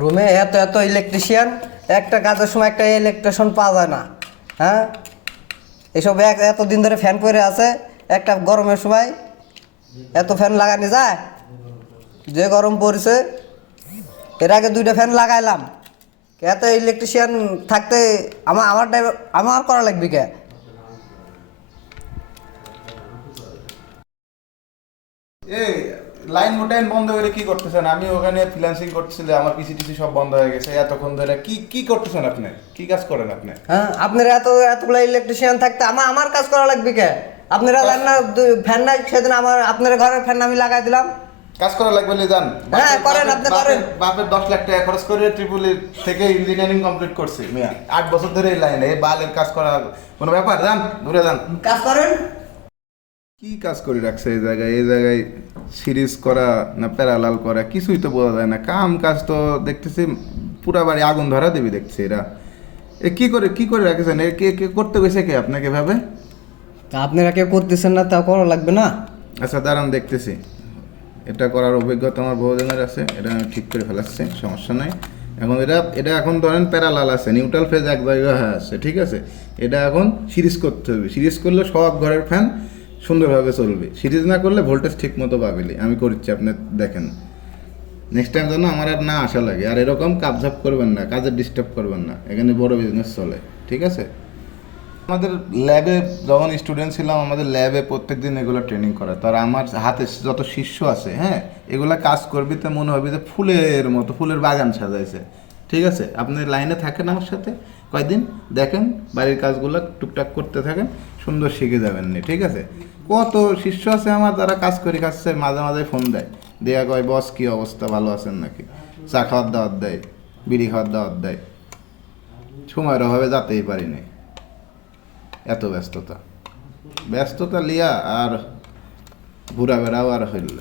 রুমে এত এত ইলেকট্রিশিয়ান, একটা কাজের সময় একটা ইলেকট্রিশিয়ান পাওয়া যায় না। হ্যাঁ, এসব এতদিন ধরে ফ্যান পরে আছে, একটা গরমের সময় এত ফ্যান লাগানো যায়? যে গরম পড়ছে, এর আগে 2টা ফ্যান লাগাইলাম। এত ইলেকট্রিশিয়ান থাকতে আমার করা লাগবে কে? এই লাইন মোটাইন বন্ধ করে কি করতেছেন? আমি ওখানে ফ্রিল্যান্সিং করতেছিলাম, আমার পিসি সব বন্ধ হয়ে গেছে এতক্ষণ ধরে। কি কি করতেছেন আপনি? কি কাজ করেন আপনি? হ্যাঁ, আপনার এতগুলো ইলেকট্রিশিয়ান থাকতে আমার কাজ করা লাগবে কে? আপনারা জান না ফ্যান নাই, সেদিন আপনার ঘরের ফ্যান আমি লাগাই দিলাম। কাজ করা লাগবে বলে যান। হ্যাঁ, করেন, আপনি করেন। বাপের 10 লাখ টাকা খরচ করে ট্রিপল থেকে ইঞ্জিনিয়ারিং কমপ্লিট করছি মিয়া। 8 বছর ধরে এই লাইনে এই বালের কাজ করা কোনো ব্যাপার? যান দূরে যান। কাজ করেন। কি কাজ করে রাখছে এই জায়গায়? এই জায়গায় সিরিজ করা না প্যারালাল করা কিছুই তো বোঝা যায় না। কাজ তো দেখতেছি পুরা বাড়ি আগুন ধরা দেবি দেখছি এরা। এ কি করে রাখেছেন? এ কে করতে গেছে কে আপনাকে ভাবে? তা আপনারা কেউ করতেছেন না, তা করা লাগবে না? আচ্ছা দাঁড়ান দেখতেছি। এটা করার অভিজ্ঞতা আমার বহুদিনের আছে, এটা আমি ঠিক করে ফেলাচ্ছি, সমস্যা নাই। এখন এটা এখন ধরেন প্যারালাল আছে, নিউট্রাল ফেজ এক জায়গায় আছে, ঠিক আছে। এটা এখন সিরিজ করতে হবে। সিরিজ করলে সব ঘরের ফ্যান সুন্দরভাবে চলবে। সিরিজ না করলে ভোল্টেজ ঠিক মতো পাবেলি। আমি করছি, আপনি দেখেন। নেক্সট টাইম যেন আমার আর না আসা লাগে। আর এরকম কাপঝাপ করবেন না, কাজে ডিস্টার্ব করবেন না। এখানে বড় বিজনেস চলে, ঠিক আছে। আমাদের ল্যাবে যখন স্টুডেন্ট ছিলাম, আমাদের ল্যাবে প্রত্যেকদিন এগুলো ট্রেনিং করা। তার আমার হাতে যত শিষ্য আছে, হ্যাঁ, এগুলা কাজ করবি তো মনে হবে যে ফুলের মতো, ফুলের বাগান সাজাইছে, ঠিক আছে। আপনি লাইনে থাকেন আমার সাথে কয়দিন, দেখেন বাড়ির কাজগুলো টুকটাক করতে থাকেন, সুন্দর শিখে যাবেন নি, ঠিক আছে। কত শিষ্য আছে আমার, যারা কাজ করে খাচ্ছে, মাঝে মাঝে ফোন দেয়, দেয়া কয় বস কী অবস্থা, ভালো আছেন নাকি, চা খাওয়ার দাওয়াত দেয়, বিড়ি খাওয়ার দাওয়াত দেয়। সময়ের অভাবে যেতেই পারিনি, এত ব্যস্ততা লিয়া আর ঘুরা বেড়াও আর হইল।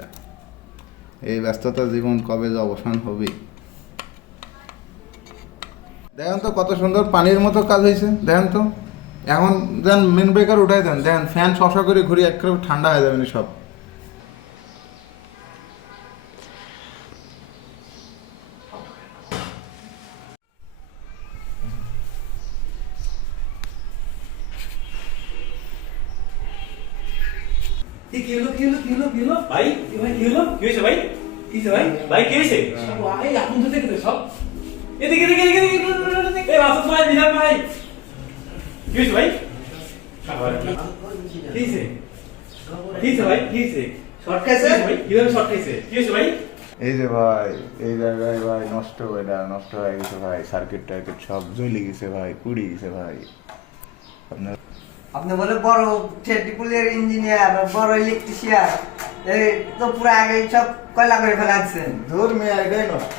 এই ব্যস্ততা জীবন কবে যে অবসান হবে। দেখেন তো কত সুন্দর পানির মতো কাজ হয়েছে, দেখেন তো। এখন দেন মেন ব্রেকার উঠাই দেন, দেখেন ফ্যান শশা করে ঘুরি একেবারে ঠান্ডা হয়ে যাবে সব। ভাই কি হলো? কি হয়েছে ভাই? কি হয়েছে ভাই? ভাই কি হয়েছে? এই আপন তো দেখতে সব এদিকে এদিকে এদিকে এদিকে এই রাসুল ভাই, মিনার ভাই, কি হয়েছে ভাই? কি হয়েছে? কি হয়েছে ভাই? কি হয়েছে? শর্ট খাইছে ভাই? কিভাবে শর্ট খাইছে? কি হয়েছে ভাই? এই যে ভাই, এই জায়গায় ভাই নষ্ট হয়ে গেছে ভাই, সার্কিট টার্কিট সব জ্বলে গেছে ভাই, পুড়ে গেছে ভাই। আপনার আপনি বলে বড় ট্রিপলের ইঞ্জিনিয়ার, বড় ইলেকট্রিশিয়ান, এই তো পুরো আগে সব কয়লা করে ফেলাচ্ছেন। ধর মেয়ে এটাই নষ্ট।